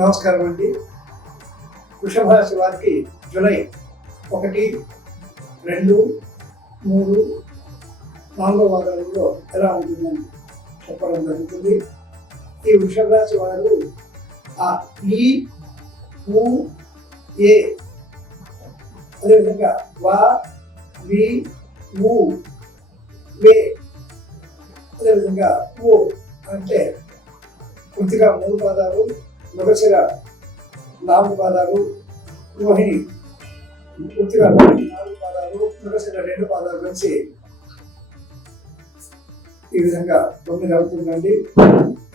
నమస్కారం అండి. వృషభ రాశి వారికి జూలై ఒకటి రెండు మూడు నాలుగో వారాలలో ఎలా ఉంటుందని చెప్పడం జరుగుతుంది. ఈ వృషభ రాశి వారు ఆ ఈ ఊ ఏ అదేవిధంగా వా వి ఊ వే అదేవిధంగా ఓ అంటే పూర్తిగా మూడు పదాలు మృగశిర నాలుగు పాదాలు రోహిణి. పూర్తిగా నాలుగు పాదాలు మృగశిర రెండు పాదాలు కలిసి ఈ విధంగా తొమ్మిది అవుతుందండి.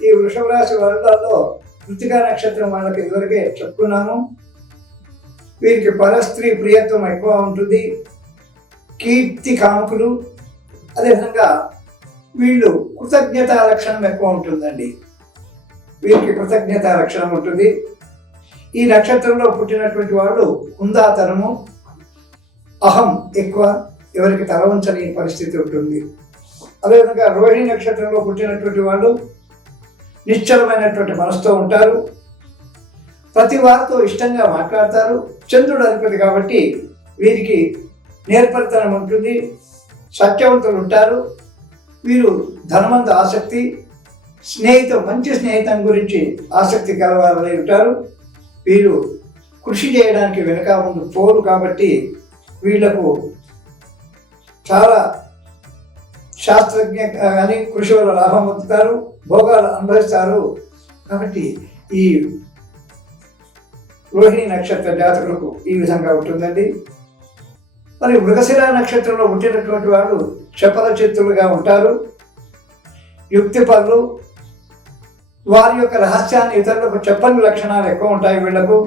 ఈ వృషభ రాశి వర్గాల్లో కృతికా నక్షత్రం వాళ్ళకి ఇదివరకే చెప్పుకున్నాను. వీరికి పరస్త్రీ ప్రియత్వం ఎక్కువ ఉంటుంది. కీర్తి కాముకులు. అదేవిధంగా వీళ్ళు కృతజ్ఞత లక్షణం ఎక్కువ ఉంటుందండి. వీరికి కృతజ్ఞత లక్షణం ఉంటుంది. ఈ నక్షత్రంలో పుట్టినటువంటి వాళ్ళు హుందాతనము. అహం ఎక్కువ ఎవరికి తల ఉంచని పరిస్థితి ఉంటుంది. అదేవిధంగా రోహిణి నక్షత్రంలో పుట్టినటువంటి వాళ్ళు నిశ్చలమైనటువంటి మనసుతో ఉంటారు. ప్రతి వారితో ఇష్టంగా మాట్లాడతారు. చంద్రుడు అధిపతి కాబట్టి వీరికి నేర్పరితనం ఉంటుంది. సత్యవంతులు ఉంటారు. వీరు ధనమంత ఆసక్తి స్నేహితం మంచి స్నేహితం గురించి ఆసక్తి కలవాలని ఉంటారు. వీరు కృషి చేయడానికి వెనక ముందు పోరు కాబట్టి వీళ్ళకు చాలా శాస్త్రజ్ఞ కానీ కృషి వల్ల లాభం పొందుతారు భోగాలు అనుభవిస్తారు. కాబట్టి ఈ రోహిణి నక్షత్ర జాతకులకు ఈ విధంగా ఉంటుందండి. మరి మృగశిర నక్షత్రంలో పుట్టినటువంటి వాళ్ళు చపల చేతులుగా ఉంటారు. యుక్తి పనులు వారి యొక్క రహస్యాన్ని ఇతరులకు చెప్పని లక్షణాలు ఎక్కువ ఉంటాయి వీళ్ళకు